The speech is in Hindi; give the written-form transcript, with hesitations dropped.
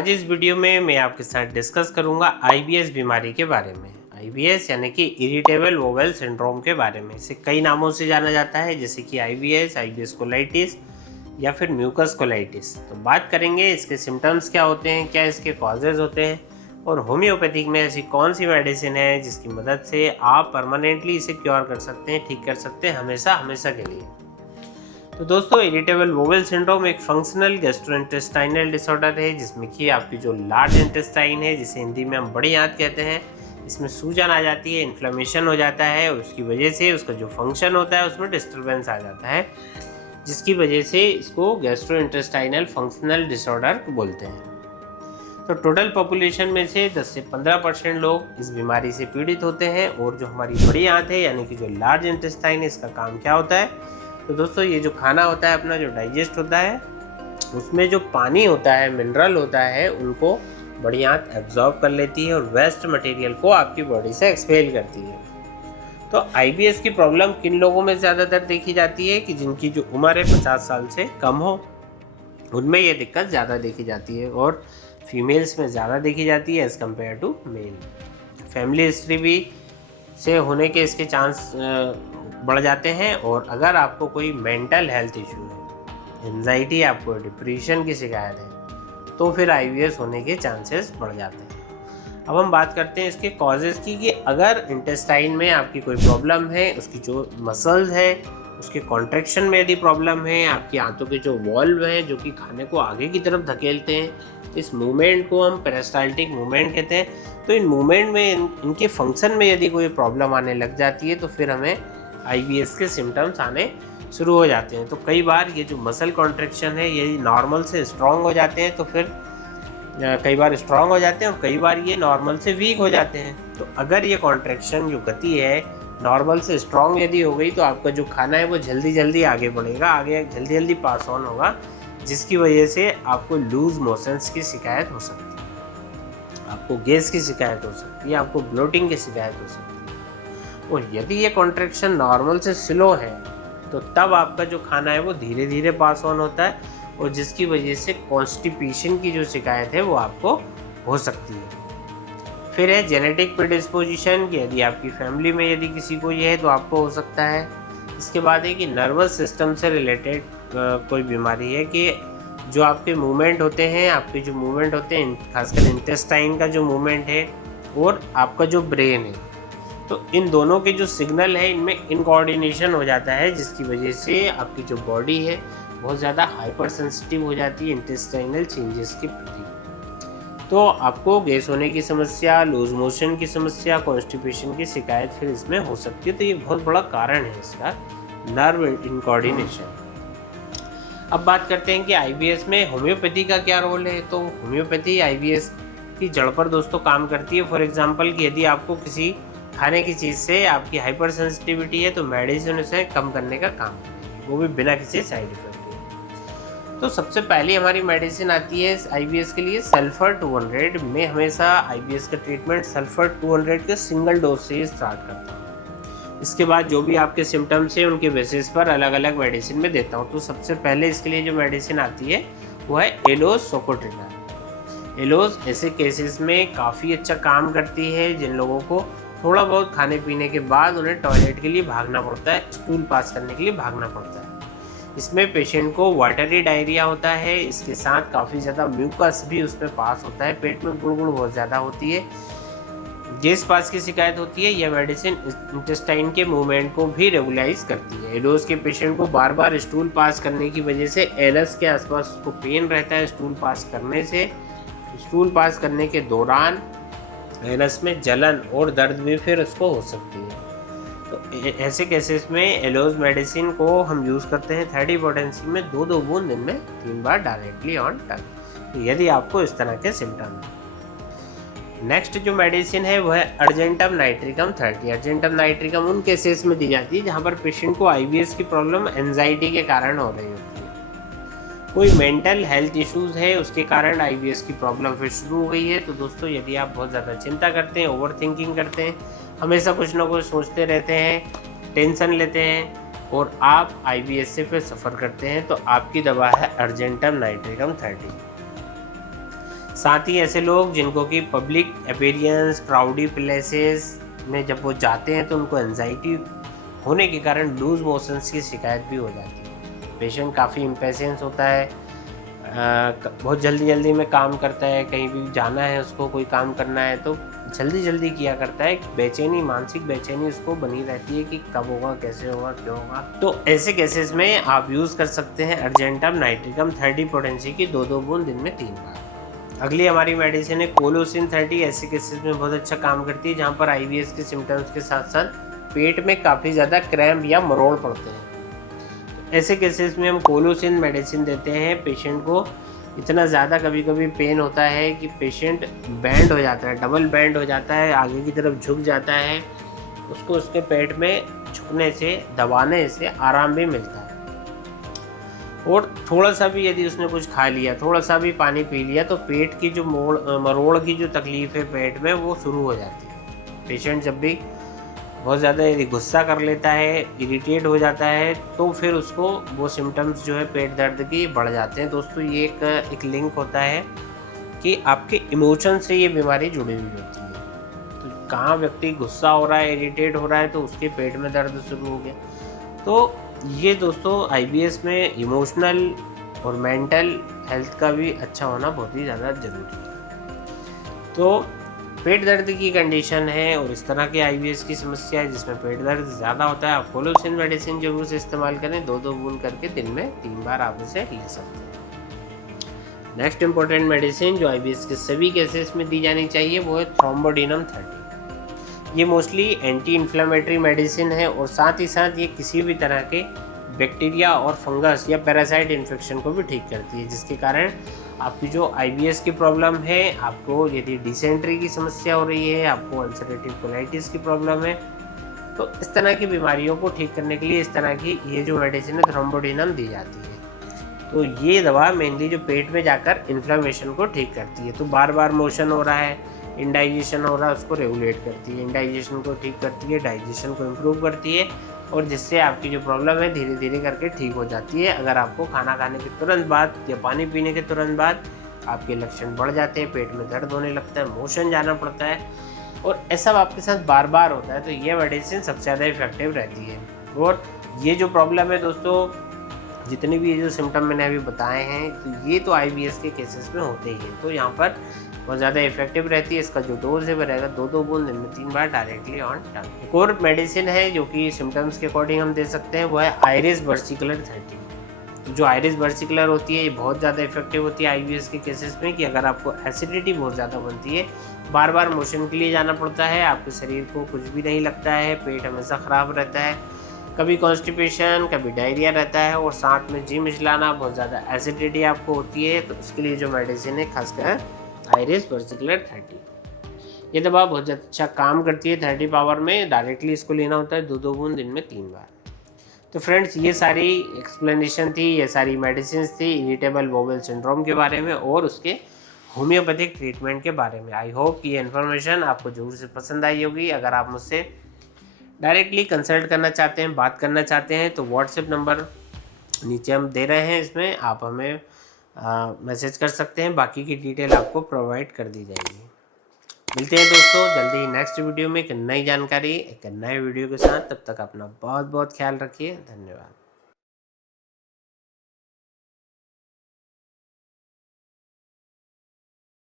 आज इस वीडियो में मैं आपके साथ डिस्कस करूंगा आईबीएस बीमारी के बारे में। आईबीएस यानी कि इरिटेबल बोवेल सिंड्रोम के बारे में। इसे कई नामों से जाना जाता है, जैसे कि आईबीएस, आईबीएस कोलाइटिस या फिर म्यूकस कोलाइटिस। तो बात करेंगे इसके सिम्टम्स क्या होते हैं, क्या इसके कॉजेज होते हैं और होम्योपैथिक में ऐसी कौन सी मेडिसिन है जिसकी मदद से आप परमानेंटली इसे क्योर कर सकते हैं, ठीक कर सकते हैं हमेशा हमेशा के लिए। तो दोस्तों, इरिटेबल बोवेल सिंड्रोम एक फंक्शनल गैस्ट्रोइंटेस्टाइनल डिसऑर्डर है जिसमें कि आपकी जो लार्ज इंटेस्टाइन है, जिसे हिंदी में हम बड़ी आंत कहते हैं, इसमें सूजन आ जाती है, इन्फ्लेमेशन हो जाता है और उसकी वजह से उसका जो फंक्शन होता है उसमें डिस्टर्बेंस आ जाता है, जिसकी वजह से इसको गैस्ट्रोइंटेस्टाइनल फंक्शनल डिसऑर्डर बोलते हैं। तो टोटल पॉपुलेशन में से 10 से 15% लोग इस बीमारी से पीड़ित होते हैं। और जो हमारी बड़ी आंत है यानी कि जो लार्ज इंटेस्टाइन है, इसका काम क्या होता है? तो दोस्तों, ये जो खाना होता है अपना, जो डाइजेस्ट होता है, उसमें जो पानी होता है, मिनरल होता है, उनको बड़ी आंत एब्जॉर्ब कर लेती है और वेस्ट मटेरियल को आपकी बॉडी से एक्सपेल करती है। तो आईबीएस की प्रॉब्लम किन लोगों में ज़्यादातर देखी जाती है कि जिनकी जो उम्र है 50 साल से कम हो, उनमें ये दिक्कत ज़्यादा देखी जाती है और फीमेल्स में ज़्यादा देखी जाती है as compare to male. Family history भी से होने के इसके चांस बढ़ जाते हैं। और अगर आपको कोई मेंटल हेल्थ इशू है, एंजाइटी, आपको डिप्रेशन की शिकायत है, तो फिर आईबीएस होने के चांसेस बढ़ जाते हैं। अब हम बात करते हैं इसके कॉजेज़ की कि अगर इंटेस्टाइन में आपकी कोई प्रॉब्लम है, उसकी जो मसल्स है उसके कॉन्ट्रैक्शन में यदि प्रॉब्लम है, आपकी आंतों के जो वॉल्व हैं जो कि खाने को आगे की तरफ धकेलते हैं, इस मूवमेंट को हम पेरिस्टाल्टिक मूवमेंट कहते हैं। तो इन मूवमेंट में इनके फंक्शन में यदि कोई प्रॉब्लम आने लग जाती है तो फिर हमें आईबीएस के सिम्टम्स आने शुरू हो जाते हैं। तो कई बार ये जो मसल कॉन्ट्रैक्शन है ये नॉर्मल से स्ट्रॉन्ग हो जाते हैं, तो फिर कई बार स्ट्रॉन्ग हो जाते हैं और कई बार ये नॉर्मल से वीक हो जाते हैं। तो अगर ये कॉन्ट्रैक्शन जो गति है नॉर्मल से स्ट्रॉन्ग यदि हो गई, तो आपका जो खाना है वो जल्दी जल्दी आगे बढ़ेगा, आगे जल्दी जल्दी पास ऑन होगा, जिसकी वजह से आपको लूज मोशंस की शिकायत हो सकती है, आपको गैस की शिकायत हो सकती है, आपको ब्लोटिंग की शिकायत हो सकती है। और यदि ये कॉन्ट्रैक्शन नॉर्मल से स्लो है तो तब आपका जो खाना है वो धीरे धीरे पास ऑन होता है और जिसकी वजह से कॉन्स्टिपेशन की जो शिकायत है वो आपको हो सकती है। फिर है जेनेटिक प्रेडिस्पोजिशन, कि यदि आपकी फैमिली में यदि किसी को ये है तो आपको हो सकता है। इसके बाद है कि नर्वस सिस्टम से रिलेटेड कोई बीमारी है, कि जो आपके मूवमेंट होते हैं, आपके जो मूवमेंट होते हैं, खासकर इंटेस्टाइन का जो मूवमेंट है और आपका जो ब्रेन है, तो इन दोनों के जो सिग्नल है इनमें इनकोऑर्डिनेशन हो जाता है, जिसकी वजह से आपकी जो बॉडी है बहुत ज़्यादा हाइपर सेंसिटिव हो जाती है इंटेस्टाइनल चेंजेस के प्रति। तो आपको गैस होने की समस्या, लूज मोशन की समस्या, कॉन्स्टिपेशन की शिकायत फिर इसमें हो सकती है। तो ये बहुत बड़ा कारण है इसका, नर्व इनकोऑर्डिनेशन। अब बात करते हैं कि आईबीएस में होम्योपैथी का क्या रोल है। तो होम्योपैथी आईबीएस की जड़ पर दोस्तों काम करती है। फॉर एग्जांपल कि यदि आपको किसी खाने की चीज़ से आपकी हाइपर सेंसिटिविटी है तो मेडिसिन उसे कम करने का काम करेगी, वो भी बिना किसी साइड इफेक्ट के। तो सबसे पहली हमारी मेडिसिन आती है आईबीएस के लिए सल्फर 200। मैं हमेशा आईबीएस का ट्रीटमेंट सल्फर 200 के सिंगल डोज से ही स्टार्ट करता हूँ। इसके बाद जो भी आपके सिम्टम्स हैं उनके बेसिस पर अलग अलग मेडिसिन में देता हूँ। तो सबसे पहले इसके लिए जो मेडिसिन आती है वो है एलोज सोकोट्रिनल। एलोज ऐसे केसेस में काफ़ी अच्छा काम करती है जिन लोगों को थोड़ा बहुत खाने पीने के बाद उन्हें टॉयलेट के लिए भागना पड़ता है, स्टूल पास करने के लिए भागना पड़ता है। इसमें पेशेंट को वाटरी डायरिया होता है, इसके साथ काफ़ी ज़्यादा म्यूकस भी उसमें पास होता है, पेट में गुड़गुड़ बहुत ज़्यादा होती है, गैस पास की शिकायत होती है। यह मेडिसिन इंटेस्टाइन के मूवमेंट को भी रेगुलाइज करती है। एलोज के पेशेंट को बार बार स्टूल पास करने की वजह से एनस के आसपास उसको पेन रहता है स्टूल पास करने से। स्टूल पास करने के दौरान एनस में जलन और दर्द भी फिर उसको हो सकती है। तो ऐसे केसेस में एलोज मेडिसिन को हम यूज़ करते हैं 30 पोटेंसी में 2-2 बूंद दिन में 3 बार डायरेक्टली ऑन टंग, यदि आपको इस तरह के सिम्टम हैं। नेक्स्ट जो मेडिसिन है वह है अर्जेंटम नाइट्रिकम 30। अर्जेंटम नाइट्रिकम उन केसेस में दी जाती है जहाँ पर पेशेंट को आईबीएस की प्रॉब्लम एंजाइटी के कारण हो रही होती है, कोई मेंटल हेल्थ इश्यूज है उसके कारण आईबीएस की प्रॉब्लम फिर शुरू हो गई है। तो दोस्तों, यदि आप बहुत ज़्यादा चिंता करते हैं, ओवर थिंकिंग करते हैं, हमेशा कुछ ना कुछ सोचते रहते हैं, टेंशन लेते हैं और आप आईबीएस से फिर सफ़र करते हैं, तो आपकी दवा है अर्जेंटम नाइट्रिकम 30। साथ ही ऐसे लोग जिनको कि पब्लिक अपीयरेंस, क्राउडी प्लेसेस में जब वो जाते हैं तो उनको एंजाइटी होने के कारण लूज मोशंस की शिकायत भी हो जाती है। पेशेंट काफ़ी इम्पेशेंस होता है, बहुत जल्दी जल्दी में काम करता है, कहीं भी जाना है उसको, कोई काम करना है तो जल्दी जल्दी किया करता है। बेचैनी, मानसिक बेचैनी उसको बनी रहती है कि कब होगा, कैसे होगा, क्यों होगा। तो ऐसे केसेस में आप यूज़ कर सकते हैं अर्जेंटम नाइट्रिकम 30 पोटेंसी की 2-2 बूंद दिन में 3 बार। अगली हमारी मेडिसिन है कोलोसिन 30। ऐसे केसेस में बहुत अच्छा काम करती है जहाँ पर IBS के सिम्टम्स के साथ साथ पेट में काफ़ी ज़्यादा क्रैम्प या मरोड़ पड़ते हैं। ऐसे केसेस में हम कोलोसिन मेडिसिन देते हैं। पेशेंट को इतना ज़्यादा कभी कभी पेन होता है कि पेशेंट बैंड हो जाता है, डबल बैंड हो जाता है, आगे की तरफ झुक जाता है। उसको उसके पेट में झुकने से, दबाने से आराम भी मिलता है। और थोड़ा सा भी यदि उसने कुछ खा लिया, थोड़ा सा भी पानी पी लिया तो पेट की जो मरोड़ की जो तकलीफ़ है पेट में वो शुरू हो जाती है। पेशेंट जब भी बहुत ज़्यादा यदि गुस्सा कर लेता है, इरिटेट हो जाता है तो फिर उसको वो सिम्टम्स जो है पेट दर्द की बढ़ जाते हैं। दोस्तों ये एक लिंक होता है कि आपके इमोशन से ये बीमारी जुड़ी हुई होती है। तो कहाँ व्यक्ति गुस्सा हो रहा है, इरिटेट हो रहा है तो उसके पेट में दर्द शुरू हो गया। तो ये दोस्तों IBS में इमोशनल और मेंटल हेल्थ का भी अच्छा होना बहुत ही ज़्यादा ज़रूरी है। तो पेट दर्द की कंडीशन है और इस तरह के IBS की समस्या है जिसमें पेट दर्द ज़्यादा होता है, आप कोलोसिन मेडिसिन जरूर से इस्तेमाल करें। 2-2 बूंद करके दिन में 3 बार आप इसे ले सकते हैं। नेक्स्ट इंपॉर्टेंट मेडिसिन जो IBS के सभी केसेस में दी जानी चाहिए वो है थ्रोम्बोडिनम 30। ये मोस्टली एंटी इन्फ्लेमेटरी मेडिसिन है और साथ ही साथ ये किसी भी तरह के बैक्टीरिया और फंगस या पैरासाइट इन्फेक्शन को भी ठीक करती है, जिसके कारण आपकी जो IBS की प्रॉब्लम है, आपको यदि डिसेंट्री की समस्या हो रही है, आपको अल्सरेटिव कोलाइटिस की प्रॉब्लम है, तो इस तरह की बीमारियों को ठीक करने के लिए इस तरह की ये जो मेडिसिन है थ्रोम्बोडिनम दी जाती है। तो ये दवा मेनली जो पेट में जाकर इन्फ्लेमेशन को ठीक करती है। तो बार बार मोशन हो रहा है, इंडाइजेशन हो रहा है, उसको रेगुलेट करती है, इंडाइजेशन को ठीक करती है, डाइजेशन को इम्प्रूव करती है और जिससे आपकी जो प्रॉब्लम है धीरे धीरे करके ठीक हो जाती है। अगर आपको खाना खाने के तुरंत बाद या पानी पीने के तुरंत बाद आपके लक्षण बढ़ जाते हैं, पेट में दर्द होने लगता है, मोशन जाना पड़ता है और ऐसा आपके साथ बार बार होता है, तो ये मेडिसिन सबसे ज़्यादा इफेक्टिव रहती है। और ये जो प्रॉब्लम है दोस्तों, जितने भी ये जो सिम्टम मैंने अभी बताए हैं, तो ये तो IBS के केसेस में होते ही हैं। तो यहाँ पर बहुत ज़्यादा इफेक्टिव रहती है। इसका जो डोज है वो रहेगा 2-2 बूंद दिन में 3 बार डायरेक्टली ऑन टंग। एक और मेडिसिन है जो कि सिम्टम्स के अकॉर्डिंग हम दे सकते हैं, वो है आयरिस वर्सिकुलर 30। जो आयरिस वर्सिकुलर होती है ये बहुत ज़्यादा इफेक्टिव होती है IBS के केसेस में कि अगर आपको एसिडिटी बहुत ज़्यादा बनती है, बार बार मोशन के लिए जाना पड़ता है, आपके शरीर को कुछ भी नहीं लगता है, पेट हमेशा ख़राब रहता है, कभी कॉन्स्टिपेशन, कभी डायरिया रहता है और साथ में जी मिचलाना, बहुत ज़्यादा एसिडिटी आपको होती है, तो उसके लिए जो मेडिसिन है खासकर आयरिस वर्सिकुलर 30। ये दवा बहुत अच्छा काम करती है 30 पावर में। डायरेक्टली इसको लेना होता है 2-2 बूंद दिन में 3 बार। तो फ्रेंड्स ये सारी एक्सप्लेनेशन थी, ये सारी मेडिसिन थी इरिटेबल बोवेल सिंड्रोम के बारे में और उसके होम्योपैथिक ट्रीटमेंट के बारे में। आई होप ये इन्फॉर्मेशन आपको जरूर से पसंद आई होगी। अगर आप मुझसे डायरेक्टली कंसल्ट करना चाहते हैं, बात करना चाहते हैं, तो व्हाट्सएप नंबर नीचे हम दे रहे हैं, इसमें आप हमें मैसेज कर सकते हैं, बाकी की डिटेल आपको प्रोवाइड कर दी जाएगी। मिलते हैं दोस्तों जल्दी ही नेक्स्ट वीडियो में एक नई जानकारी, एक नए वीडियो के साथ। तब तक अपना बहुत बहुत ख्याल रखिए। धन्यवाद।